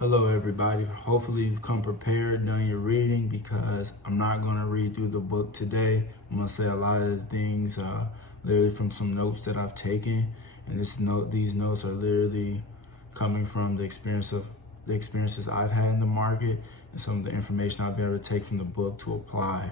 Hello everybody. Hopefully you've come prepared, done your reading, because I'm not going to read through the book today. I'm going to say a lot of the things literally from some notes that I've taken, and these notes are literally coming from the experiences I've had in the market and some of the information I'll be able to take from the book to apply.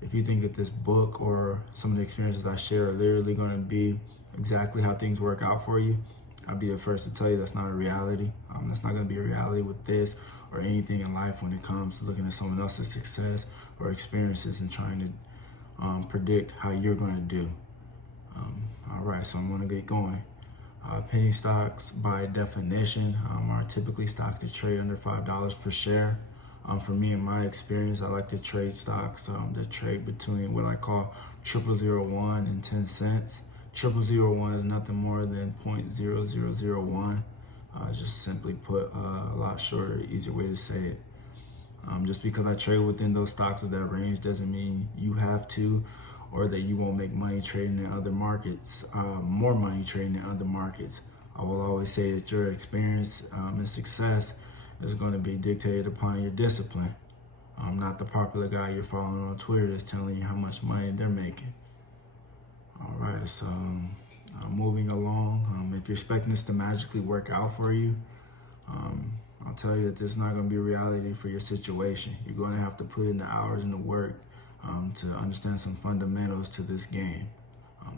If you think that this book or some of the experiences I share are literally going to be exactly how things work out for you, I'll be the first to tell you that's not a reality. That's not going to be a reality with this or anything in life when it comes to looking at someone else's success or experiences and trying to predict how you're going to do. All right, so I'm going to get going. Penny stocks, by definition, are typically stocks that trade under $5 per share. For me, in my experience, I like to trade stocks that trade between what I call 0001 and 10 cents. 0001 is nothing more than 0.0001. Just simply put, a lot shorter, easier way to say it. Just because I trade within those stocks of that range doesn't mean you have to, or that you won't make money trading in other markets, more money trading in other markets. I will always say that your experience and success is going to be dictated upon your discipline. Not the popular guy you're following on Twitter that's telling you how much money they're making. All right, so moving along, if you're expecting this to magically work out for you, I'll tell you that this is not going to be a reality for your situation. You're going to have to put in the hours and the work to understand some fundamentals to this game.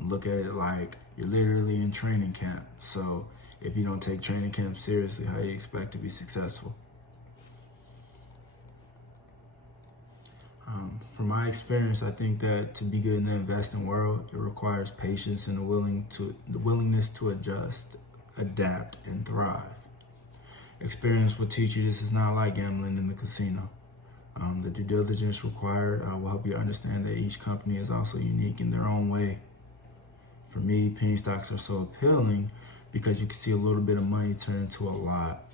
Look at it like you're literally in training camp. So if you don't take training camp seriously, how do you expect to be successful? From my experience, I think that to be good in the investing world, it requires patience and the willingness to adjust, adapt, and thrive. Experience will teach you this is not like gambling in the casino. The due diligence required will help you understand that each company is also unique in their own way. For me, penny stocks are so appealing because you can see a little bit of money turn into a lot.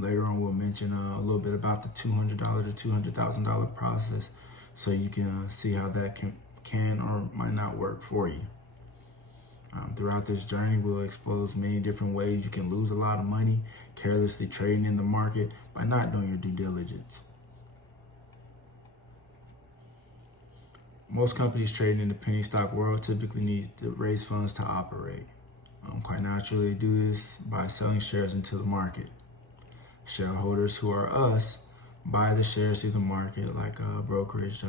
Later on, we'll mention a little bit about the $200 to $200,000 process, so you can see how that can or might not work for you. Throughout this journey, we'll expose many different ways you can lose a lot of money carelessly trading in the market by not doing your due diligence. Most companies trading in the penny stock world typically need to raise funds to operate. Quite naturally, they do this by selling shares into the market. Shareholders, who are us, buy the shares through the market, like brokerage,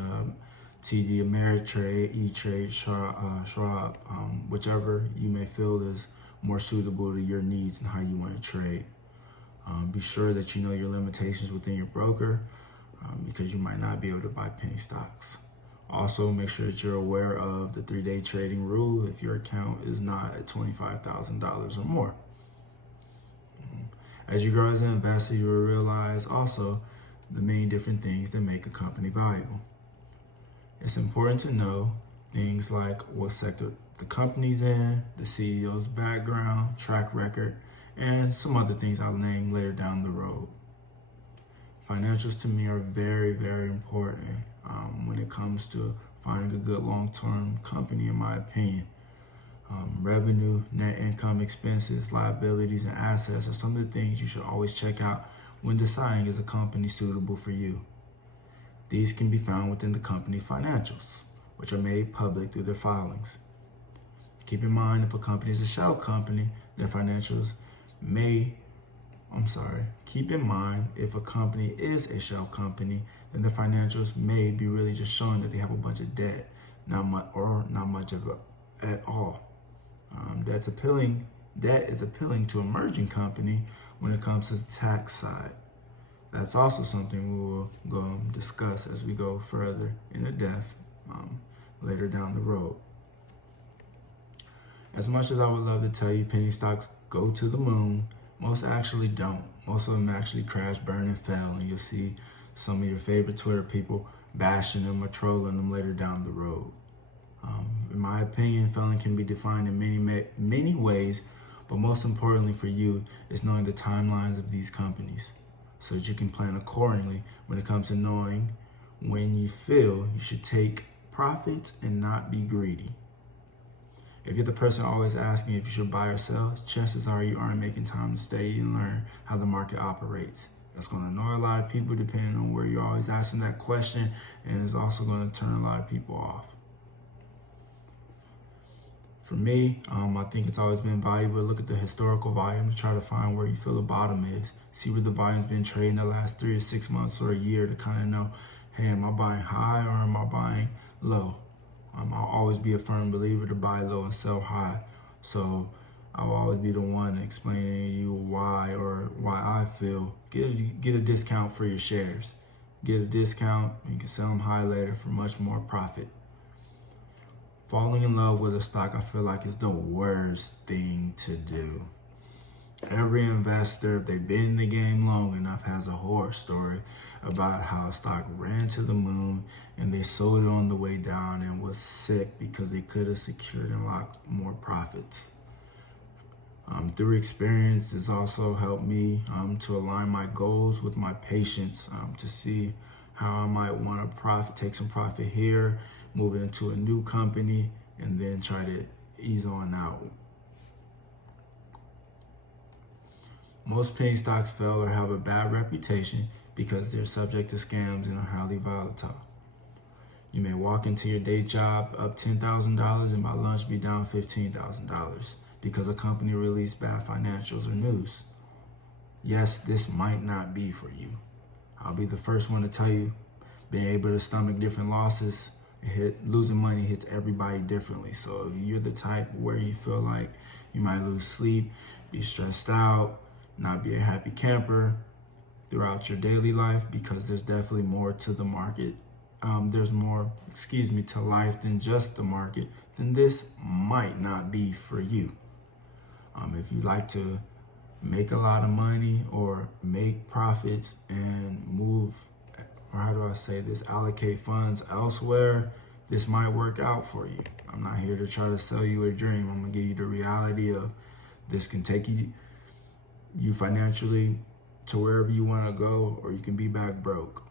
TD Ameritrade, E-Trade, Schwab, whichever you may feel is more suitable to your needs and how you want to trade. Be sure that you know your limitations within your broker, because you might not be able to buy penny stocks. Also, make sure that you're aware of the 3-day trading rule if your account is not at $25,000 or more. As you grow as an investor, you will realize also the many different things that make a company valuable. It's important to know things like what sector the company's in, the CEO's background, track record, and some other things I'll name later down the road. Financials to me are very, very important when it comes to finding a good long-term company, in my opinion. Revenue, net income, expenses, liabilities, and assets are some of the things you should always check out when deciding is a company suitable for you. These can be found within the company financials, which are made public through their filings. Keep in mind, if a company is a shell company, their financials keep in mind, if a company is a shell company, then the financials may be really just showing that they have a bunch of debt, not much of it at all. Debt is appealing to an emerging company when it comes to the tax side. That's also something we will go discuss as we go further into depth later down the road. As much as I would love to tell you penny stocks go to the moon, most actually don't. Most of them actually crash, burn, and fail, and you'll see some of your favorite Twitter people bashing them or trolling them later down the road. In my opinion, failing can be defined in many ways, but most importantly for you is knowing the timelines of these companies so that you can plan accordingly when it comes to knowing when you feel you should take profits and not be greedy. If you're the person always asking if you should buy or sell, chances are you aren't making time to stay and learn how the market operates. That's going to annoy a lot of people depending on where you're always asking that question, and it's also going to turn a lot of people off. For me, I think it's always been valuable to look at the historical volume to try to find where you feel the bottom is. See where the volume's been trading the last 3 to 6 months or a year to kind of know, hey, am I buying high or am I buying low? I'll always be a firm believer to buy low and sell high. So I'll always be the one explaining to you why I feel. Get a discount for your shares. Get a discount, you can sell them high later for much more profit. Falling in love with a stock, I feel like, is the worst thing to do. Every investor, if they've been in the game long enough, has a horror story about how a stock ran to the moon and they sold it on the way down and was sick because they could have secured and locked more profits. Through experience, it's also helped me to align my goals with my patience, to see how I might want to take some profit here, move it into a new company, and then try to ease on out. Most penny stocks fail or have a bad reputation because they're subject to scams and are highly volatile. You may walk into your day job up $10,000 and by lunch be down $15,000 because a company released bad financials or news. Yes, this might not be for you. I'll be the first one to tell you, being able to stomach different losses, losing money hits everybody differently. So if you're the type where you feel like you might lose sleep, be stressed out, not be a happy camper throughout your daily life, because there's definitely more to the market. There's more, to life than just the market, then this might not be for you. If you like to make a lot of money or make profits and move, or how do I say this, allocate funds elsewhere, this might work out for you. I'm not here to try to sell you a dream. I'm gonna give you the reality of this can take you financially to wherever you want to go, or you can be back broke.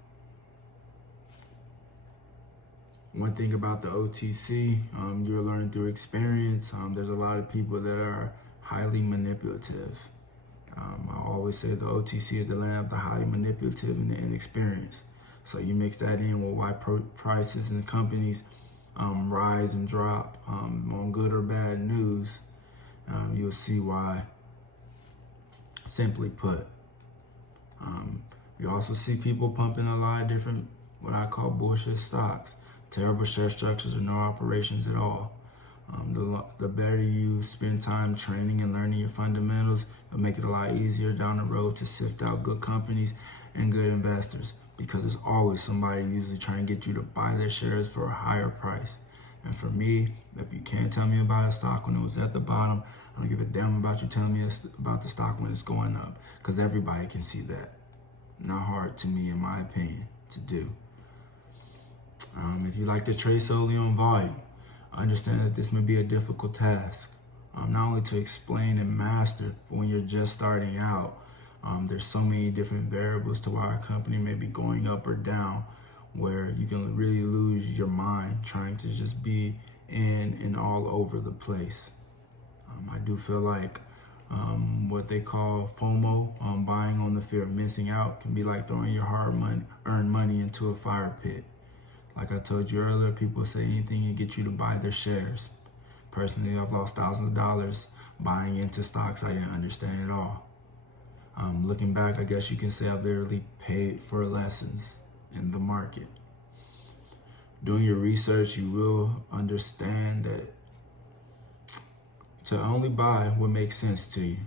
One thing about the OTC, you're learning through experience. There's a lot of people that are highly manipulative. I always say the OTC is the land of the highly manipulative and the inexperienced. So you mix that in with why prices and companies rise and drop on good or bad news, you'll see why. Simply put, you also see people pumping a lot of different, what I call bullshit stocks, terrible share structures or no operations at all. The better you spend time training and learning your fundamentals, it'll make it a lot easier down the road to sift out good companies and good investors, because there's always somebody usually trying to get you to buy their shares for a higher price. And for me, if you can't tell me about a stock when it was at the bottom, I don't give a damn about you telling me about the stock when it's going up, because everybody can see that. Not hard to me, in my opinion, to do. If you like to trade solely on volume, understand that this may be a difficult task, not only to explain and master, but when you're just starting out, there's so many different variables to why a company may be going up or down, where you can really lose your mind trying to just be in and all over the place. I do feel like what they call FOMO, buying on the fear of missing out, can be like throwing your hard-earned money into a fire pit. Like I told you earlier, people say anything to get you to buy their shares. Personally, I've lost thousands of dollars buying into stocks I didn't understand at all. Looking back, I guess you can say I've literally paid for lessons in the market. Doing your research, you will understand that to only buy what makes sense to you.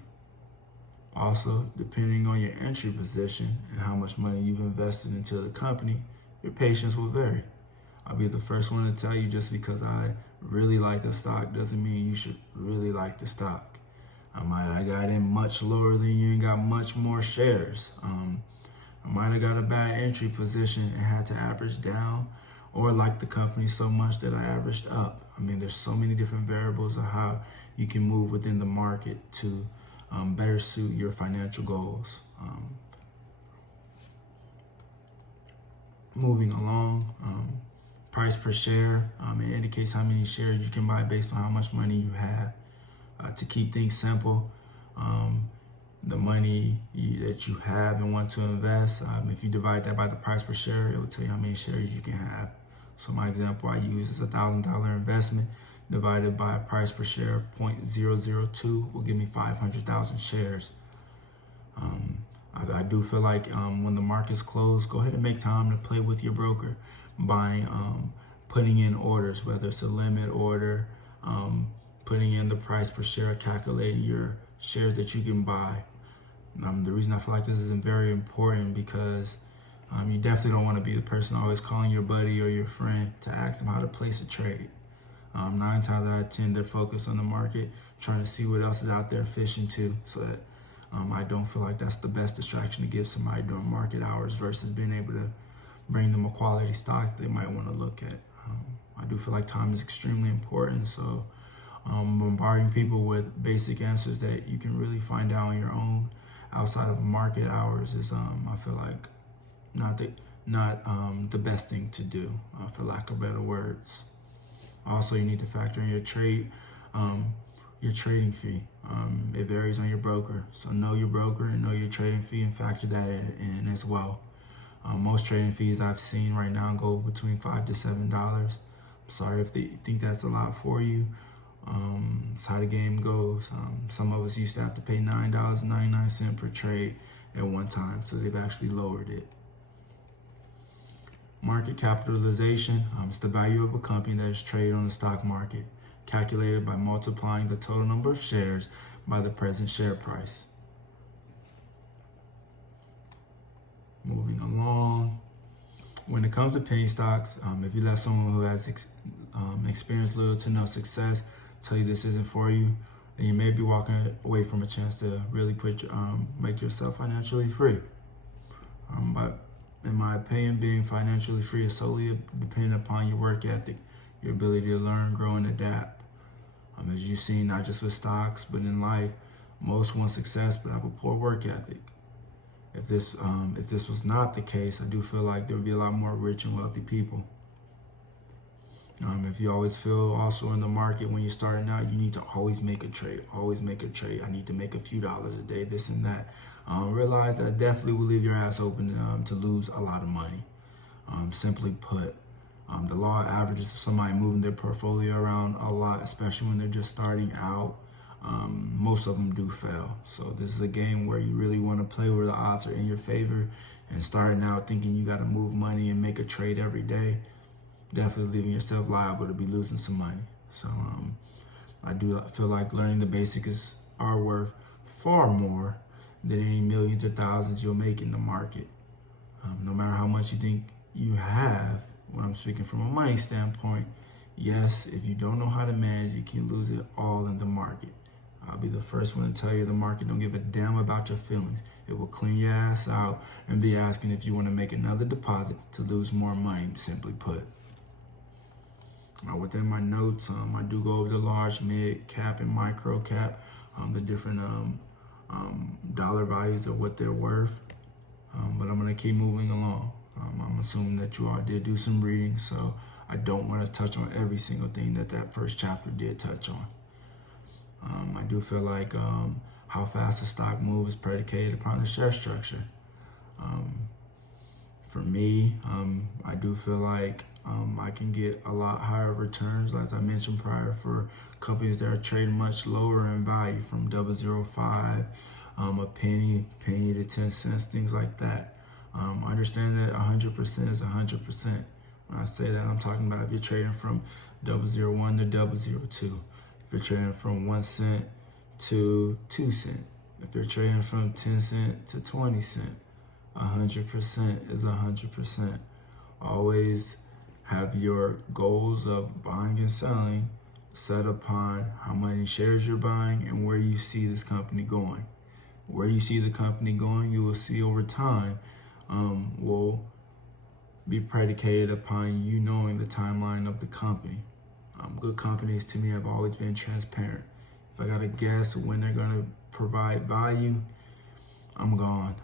Also, depending on your entry position and how much money you've invested into the company, your patience will vary. I'll be the first one to tell you, just because I really like a stock doesn't mean you should really like the stock. I got in much lower than you and got much more shares. I might have got a bad entry position and had to average down, or like the company so much that I averaged up. There's so many different variables of how you can move within the market to better suit your financial goals. Moving along, price per share. It indicates how many shares you can buy based on how much money you have. To keep things simple, the money that you have and want to invest, if you divide that by the price per share, it will tell you how many shares you can have. So my example I use is $1,000 investment divided by a price per share of 0.002 will give me 500,000 shares. I do feel like when the market's closed, go ahead and make time to play with your broker, buying, putting in orders, whether it's a limit order, putting in the price per share, calculating your shares that you can buy. The reason I feel like this is very important because you definitely don't want to be the person always calling your buddy or your friend to ask them how to place a trade. 9 times out of 10, they're focused on the market, trying to see what else is out there fishing too, so that I don't feel like that's the best distraction to give somebody during market hours versus being able to bring them a quality stock they might want to look at. I do feel like time is extremely important, so bombarding people with basic answers that you can really find out on your own outside of market hours is, I feel like, not the best thing to do, for lack of better words. Also, you need to factor in your trading fee. It varies on your broker, so know your broker and know your trading fee and factor that in as well. Most trading fees I've seen right now go between $5 to $7. I'm sorry if you think that's a lot for you. It's how the game goes. Some of us used to have to pay $9.99 per trade at one time, so they've actually lowered it. Market capitalization is the value of a company that is traded on the stock market, calculated by multiplying the total number of shares by the present share price. Moving along. When it comes to penny stocks, if you let someone who has experienced little to no success tell you this isn't for you, then you may be walking away from a chance to really make yourself financially free. But in my opinion, being financially free is solely dependent upon your work ethic, your ability to learn, grow, and adapt. As you've seen, not just with stocks, but in life, most want success but have a poor work ethic. If this was not the case, I do feel like there would be a lot more rich and wealthy people. If you always feel also in the market when you're starting out, you need to always make a trade, I need to make a few dollars a day, this and that. Realize that definitely will leave your ass open to lose a lot of money. Simply put, the law of averages of somebody moving their portfolio around a lot, especially when they're just starting out, most of them do fail. So this is a game where you really want to play where the odds are in your favor, and starting out thinking you got to move money and make a trade every day, definitely leaving yourself liable to be losing some money. So I do feel like learning the basics are worth far more than any millions or thousands you'll make in the market. No matter how much you think you have, when I'm speaking from a money standpoint, yes, if you don't know how to manage, you can lose it all in the market. I'll be the first one to tell you the market don't give a damn about your feelings. It will clean your ass out and be asking if you want to make another deposit to lose more money, simply put. Within my notes, I do go over the large, mid cap, and micro cap, the different dollar values of what they're worth. But I'm going to keep moving along. I'm assuming that you all did do some reading, so I don't want to touch on every single thing that first chapter did touch on. I do feel like how fast a stock moves is predicated upon the share structure. For me, I do feel like I can get a lot higher returns, as I mentioned prior, for companies that are trading much lower in value, from 0.005, a penny to 10 cents, things like that. Understand that 100% is 100%. When I say that, I'm talking about if you're trading from 0.001 to 0.002. If you're trading from 1 cent to 2 cents. If you're trading from 10 cent to 20 cent. 100% is 100%. Always have your goals of buying and selling set upon how many shares you're buying and where you see this company going. Where you see the company going, you will see over time, will be predicated upon you knowing the timeline of the company. Good companies to me have always been transparent. If I got to guess when they're going to provide value, I'm gone.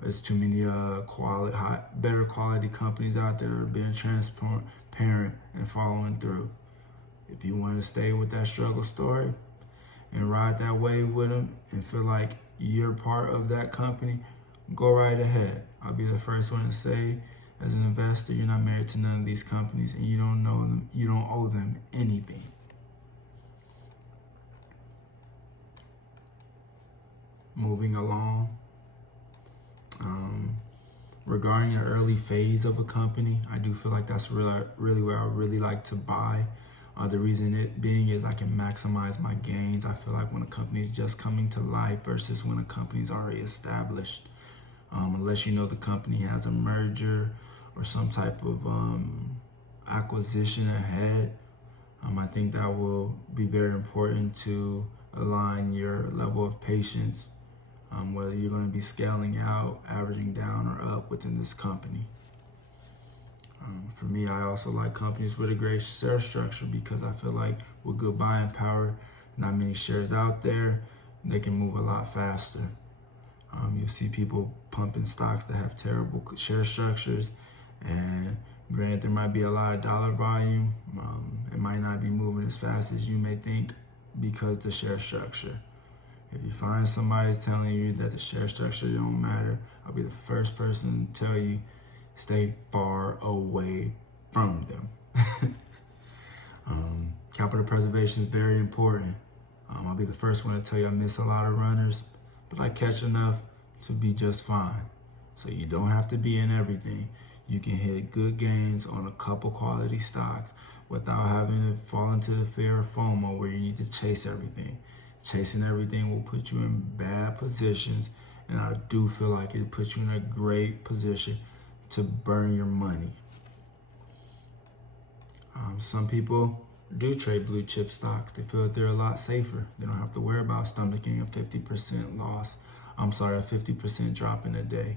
There's too many better quality companies out there that are being transparent and following through. If you want to stay with that struggle story and ride that wave with them and feel like you're part of that company, go right ahead. I'll be the first one to say, as an investor, you're not married to none of these companies and you don't know them, you don't owe them anything. Moving along, regarding an early phase of a company, I do feel like that's really where I really like to buy. The reason it being is I can maximize my gains. I feel like when a company is just coming to life versus when a company is already established, unless you know the company has a merger or some type of acquisition ahead, I think that will be very important to align your level of patience, whether you're going to be scaling out, averaging down, or up within this company. For me, I also like companies with a great share structure because I feel like with good buying power, not many shares out there, they can move a lot faster. You'll see people pumping stocks that have terrible share structures, and granted, there might be a lot of dollar volume. It might not be moving as fast as you may think because the share structure. If you find somebody telling you that the share structure don't matter, I'll be the first person to tell you, stay far away from them. Capital preservation is very important. I'll be the first one to tell you I miss a lot of runners, but I catch enough to be just fine. So you don't have to be in everything. You can hit good gains on a couple quality stocks without having to fall into the fear of FOMO where you need to chase everything. Chasing everything will put you in bad positions, and I do feel like it puts you in a great position to burn your money. Some people do trade blue chip stocks. They feel that they're a lot safer. They don't have to worry about stomaching a 50% loss. a 50% drop in a day.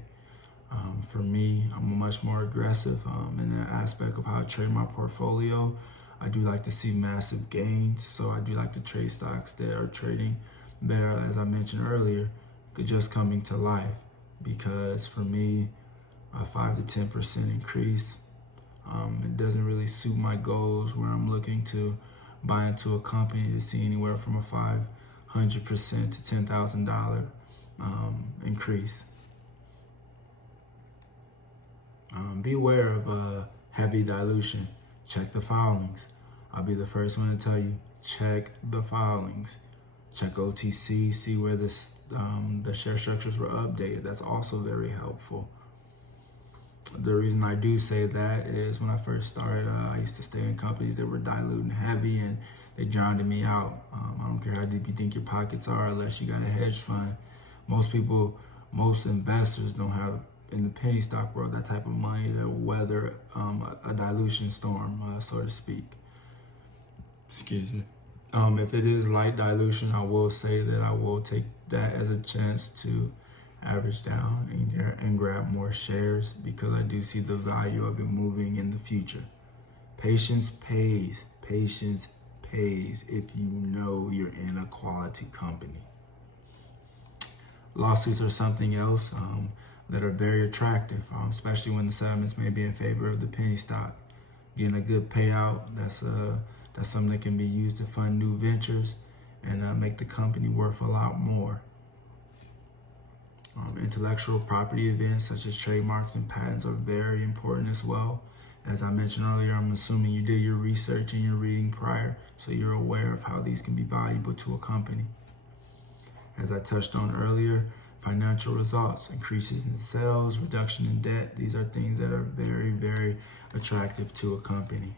For me, I'm much more aggressive in that aspect of how I trade my portfolio. I do like to see massive gains, so I do like to trade stocks that are trading better, as I mentioned earlier, just coming to life. Because for me, a 5 to 10% increase, it doesn't really suit my goals where I'm looking to buy into a company to see anywhere from a 500% to $10,000 increase. Beware of heavy dilution. Check the filings. I'll be the first one to tell you, check the filings. Check OTC, see where the share structures were updated. That's also very helpful. The reason I do say that is when I first started, I used to stay in companies that were diluting heavy and they drowned me out. I don't care how deep you think your pockets are unless you got a hedge fund. Most investors don't have, in the penny stock world, that type of money to weather a dilution storm, so to speak. Excuse me. If it is light dilution, I will say that I will take that as a chance to average down and grab more shares because I do see the value of it moving in the future. Patience pays. Patience pays if you know you're in a quality company. Lawsuits are something else that are very attractive, especially when the settlements may be in favor of the penny stock. Getting a good payout, that's something that can be used to fund new ventures and make the company worth a lot more. Intellectual property events such as trademarks and patents are very important as well. As I mentioned earlier, I'm assuming you did your research and your reading prior, so you're aware of how these can be valuable to a company. As I touched on earlier, financial results, increases in sales, reduction in debt, these are things that are very, very attractive to a company.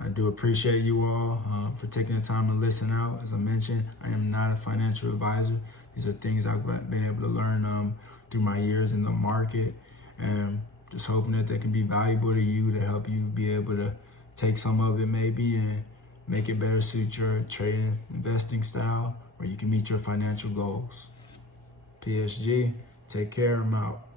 I do appreciate you all for taking the time to listen out. As I mentioned, I am not a financial advisor. These are things I've been able to learn through my years in the market, and just hoping that they can be valuable to you to help you be able to take some of it maybe and make it better suit your trading, investing style, where you can meet your financial goals. PSG, take care, I'm out.